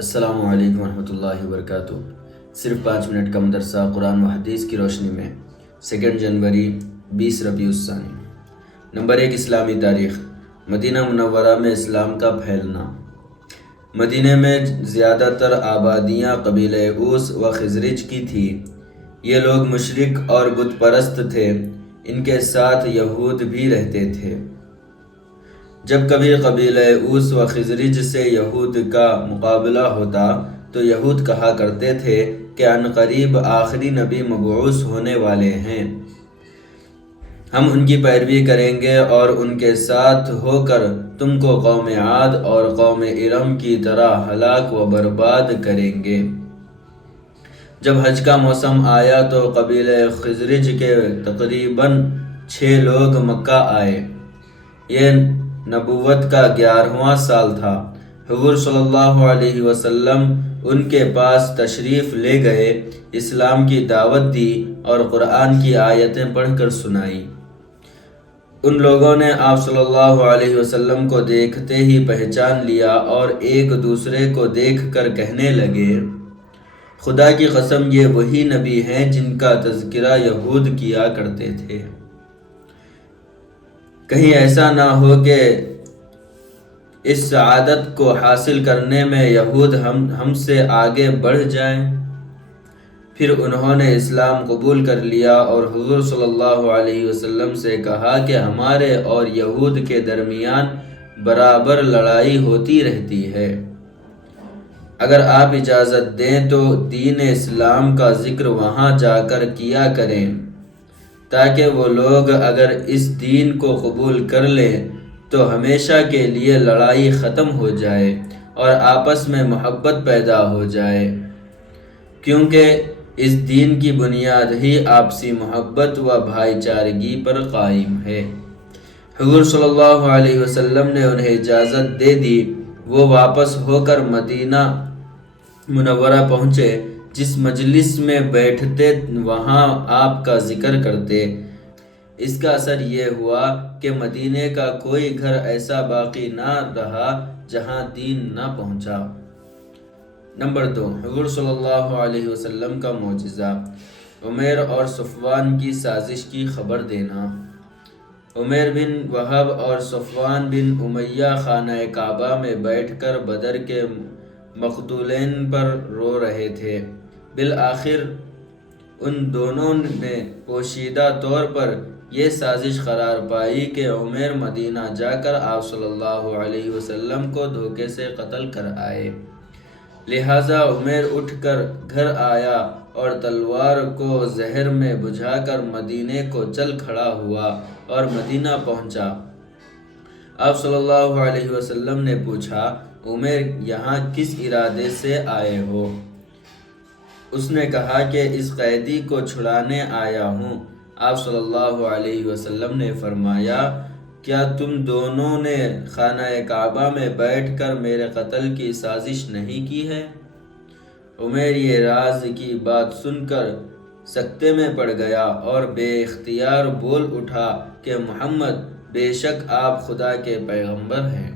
السلام علیکم ورحمۃ اللہ وبرکاتہ۔ صرف 5 منٹ کا مدرسہ قرآن و حدیث کی روشنی میں 2 جنوری 20 ربیع الثانی۔ نمبر 1، اسلامی تاریخ۔ مدینہ منورہ میں اسلام کا پھیلنا۔ مدینہ میں زیادہ تر آبادیاں قبیلہ اوس و خزرج کی تھی۔ یہ لوگ مشرک اور بت پرست تھے، ان کے ساتھ یہود بھی رہتے تھے۔ جب کبھی قبیلہ اوس و خزرج سے یہود کا مقابلہ ہوتا تو یہود کہا کرتے تھے کہ عنقریب آخری نبی مبعوث ہونے والے ہیں، ہم ان کی پیروی کریں گے اور ان کے ساتھ ہو کر تم کو قوم عاد اور قوم ارم کی طرح ہلاک و برباد کریں گے۔ جب حج کا موسم آیا تو قبیلہ خزرج کے تقریباً 6 لوگ مکہ آئے۔ یہ نبوت کا 11واں سال تھا۔ حضور صلی اللہ علیہ وسلم ان کے پاس تشریف لے گئے، اسلام کی دعوت دی اور قرآن کی آیتیں پڑھ کر سنائی۔ ان لوگوں نے آپ صلی اللہ علیہ وسلم کو دیکھتے ہی پہچان لیا اور ایک دوسرے کو دیکھ کر کہنے لگے، خدا کی قسم یہ وہی نبی ہیں جن کا تذکرہ یہود کیا کرتے تھے۔ کہیں ایسا نہ ہو کہ اس سعادت کو حاصل کرنے میں یہود ہم سے آگے بڑھ جائیں۔ پھر انہوں نے اسلام قبول کر لیا اور حضور صلی اللہ علیہ وسلم سے کہا کہ ہمارے اور یہود کے درمیان برابر لڑائی ہوتی رہتی ہے، اگر آپ اجازت دیں تو دین اسلام کا ذکر وہاں جا کر کیا کریں، تاکہ وہ لوگ اگر اس دین کو قبول کر لیں تو ہمیشہ کے لیے لڑائی ختم ہو جائے اور آپس میں محبت پیدا ہو جائے، کیونکہ اس دین کی بنیاد ہی آپسی محبت و بھائی چارگی پر قائم ہے۔ حضور صلی اللہ علیہ وسلم نے انہیں اجازت دے دی۔ وہ واپس ہو کر مدینہ منورہ پہنچے، جس مجلس میں بیٹھتے وہاں آپ کا ذکر کرتے۔ اس کا اثر یہ ہوا کہ مدینے کا کوئی گھر ایسا باقی نہ رہا جہاں دین نہ پہنچا۔ نمبر 2، حضور صلی اللہ علیہ وسلم کا معجزہ۔ عمیر اور صفوان کی سازش کی خبر دینا۔ عمیر بن وہب اور صفوان بن امیہ خانہ کعبہ میں بیٹھ کر بدر کے مقتولین پر رو رہے تھے۔ بالآخر ان دونوں نے پوشیدہ طور پر یہ سازش قرار پائی کہ عمیر مدینہ جا کر آپ صلی اللہ علیہ وسلم کو دھوکے سے قتل کر آئے۔ لہٰذا عمیر اٹھ کر گھر آیا اور تلوار کو زہر میں بجھا کر مدینے کو چل کھڑا ہوا اور مدینہ پہنچا۔ آپ صلی اللہ علیہ وسلم نے پوچھا، عمیر یہاں کس ارادے سے آئے ہو؟ اس نے کہا کہ اس قیدی کو چھڑانے آیا ہوں۔ آپ صلی اللہ علیہ وسلم نے فرمایا، کیا تم دونوں نے خانہ کعبہ میں بیٹھ کر میرے قتل کی سازش نہیں کی ہے؟ عمیر یہ راز کی بات سن کر سکتے میں پڑ گیا اور بے اختیار بول اٹھا کہ محمد، بے شک آپ خدا کے پیغمبر ہیں۔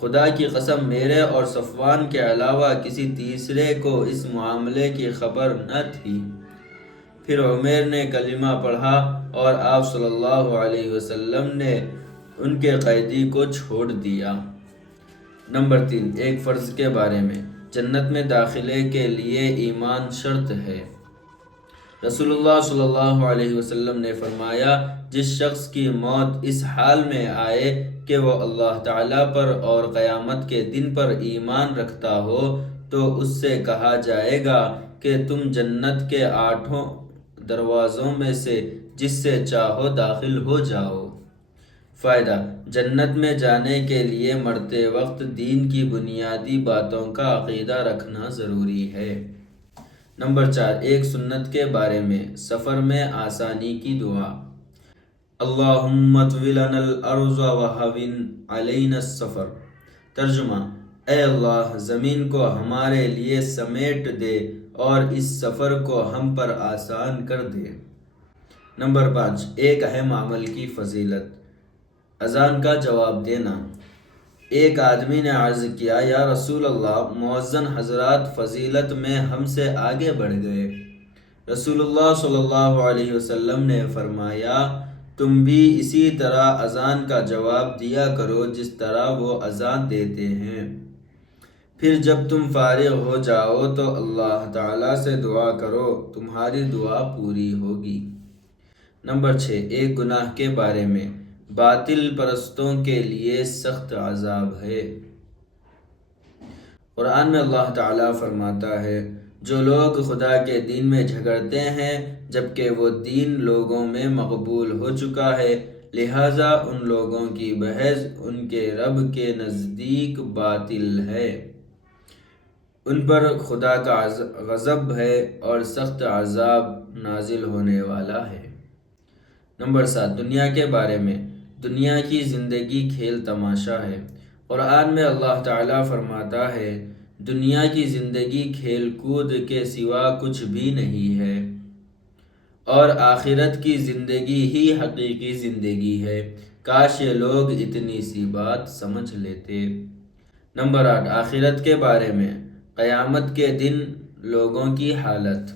خدا کی قسم میرے اور صفوان کے علاوہ کسی تیسرے کو اس معاملے کی خبر نہ تھی۔ پھر عمیر نے کلمہ پڑھا اور آپ صلی اللہ علیہ وسلم نے ان کے قیدی کو چھوڑ دیا۔ نمبر 3، ایک فرض کے بارے میں۔ جنت میں داخلے کے لیے ایمان شرط ہے۔ رسول اللہ صلی اللہ علیہ وسلم نے فرمایا، جس شخص کی موت اس حال میں آئے کہ وہ اللہ تعالیٰ پر اور قیامت کے دن پر ایمان رکھتا ہو تو اس سے کہا جائے گا کہ تم جنت کے 8 دروازوں میں سے جس سے چاہو داخل ہو جاؤ۔ فائدہ: جنت میں جانے کے لیے مرتے وقت دین کی بنیادی باتوں کا عقیدہ رکھنا ضروری ہے۔ نمبر 4، ایک سنت کے بارے میں۔ سفر میں آسانی کی دعا۔ اللہم اطوی لنا الارض وہون علینا السفر۔ ترجمہ: اے اللہ، زمین کو ہمارے لیے سمیٹ دے اور اس سفر کو ہم پر آسان کر دے۔ نمبر 5، ایک اہم عمل کی فضیلت۔ اذان کا جواب دینا۔ ایک آدمی نے عرض کیا، یا رسول اللہ، مؤذن حضرات فضیلت میں ہم سے آگے بڑھ گئے۔ رسول اللہ صلی اللہ علیہ وسلم نے فرمایا، تم بھی اسی طرح اذان کا جواب دیا کرو جس طرح وہ اذان دیتے ہیں۔ پھر جب تم فارغ ہو جاؤ تو اللہ تعالیٰ سے دعا کرو، تمہاری دعا پوری ہوگی۔ نمبر 6، ایک گناہ کے بارے میں۔ باطل پرستوں کے لیے سخت عذاب ہے۔ قرآن میں اللہ تعالیٰ فرماتا ہے، جو لوگ خدا کے دین میں جھگڑتے ہیں جبکہ وہ دین لوگوں میں مقبول ہو چکا ہے، لہٰذا ان لوگوں کی بحث ان کے رب کے نزدیک باطل ہے، ان پر خدا کا غضب ہے اور سخت عذاب نازل ہونے والا ہے۔ نمبر 7، دنیا کے بارے میں۔ دنیا کی زندگی کھیل تماشا ہے۔ قرآن میں اللہ تعالیٰ فرماتا ہے، دنیا کی زندگی کھیل کود کے سوا کچھ بھی نہیں ہے، اور آخرت کی زندگی ہی حقیقی زندگی ہے، کاش یہ لوگ اتنی سی بات سمجھ لیتے۔ نمبر 8، آخرت کے بارے میں۔ قیامت کے دن لوگوں کی حالت۔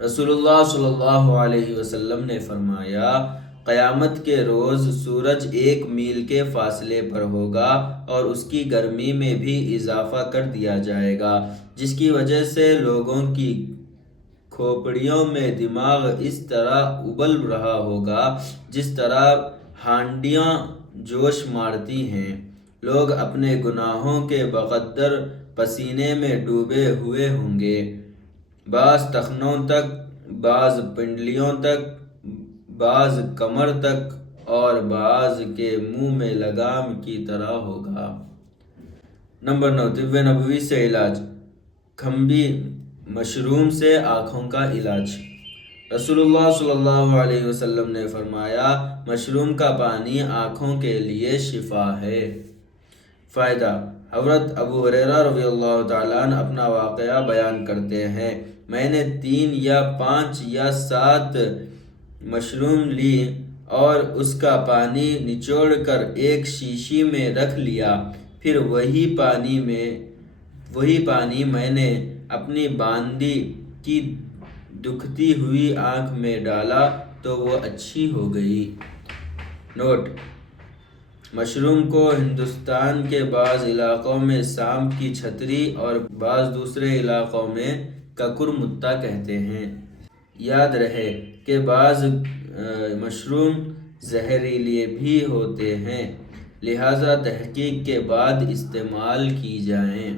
رسول اللہ صلی اللہ علیہ وسلم نے فرمایا، قیامت کے روز سورج 1 میل کے فاصلے پر ہوگا اور اس کی گرمی میں بھی اضافہ کر دیا جائے گا، جس کی وجہ سے لوگوں کی کھوپڑیوں میں دماغ اس طرح ابل رہا ہوگا جس طرح ہانڈیاں جوش مارتی ہیں۔ لوگ اپنے گناہوں کے بقدر پسینے میں ڈوبے ہوئے ہوں گے، بعض ٹخنوں تک، بعض پنڈلیوں تک، بعض کمر تک، اور بعض کے منہ میں لگام کی طرح ہوگا۔ نمبر 9، طب نبوی سے علاج۔ کھمبی مشروم سے آنکھوں کا علاج۔ رسول اللہ صلی اللہ علیہ وسلم نے فرمایا، مشروم کا پانی آنکھوں کے لیے شفا ہے۔ فائدہ۔ حضرت ابو ہریرہ رضی اللہ تعالیٰ عنہ اپنا واقعہ بیان کرتے ہیں، میں نے 3 یا 5 یا 7 مشروم لی اور اس کا پانی نچوڑ کر ایک شیشی میں رکھ لیا، پھر وہی پانی میں نے اپنی باندھی کی دکھتی ہوئی آنکھ میں ڈالا تو وہ اچھی ہو گئی۔ نوٹ: مشروم کو ہندوستان کے بعض علاقوں میں سانپ کی چھتری اور بعض دوسرے علاقوں میں ککر متا کہتے ہیں۔ یاد رہے کہ بعض مشروم زہریلے بھی ہوتے ہیں، لہذا تحقیق کے بعد استعمال کی جائیں۔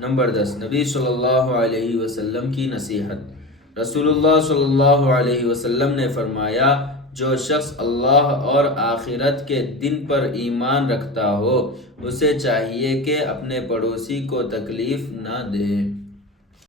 نمبر 10، نبی صلی اللہ علیہ وسلم کی نصیحت۔ رسول اللہ صلی اللہ علیہ وسلم نے فرمایا، جو شخص اللہ اور آخرت کے دن پر ایمان رکھتا ہو، اسے چاہیے کہ اپنے پڑوسی کو تکلیف نہ دے۔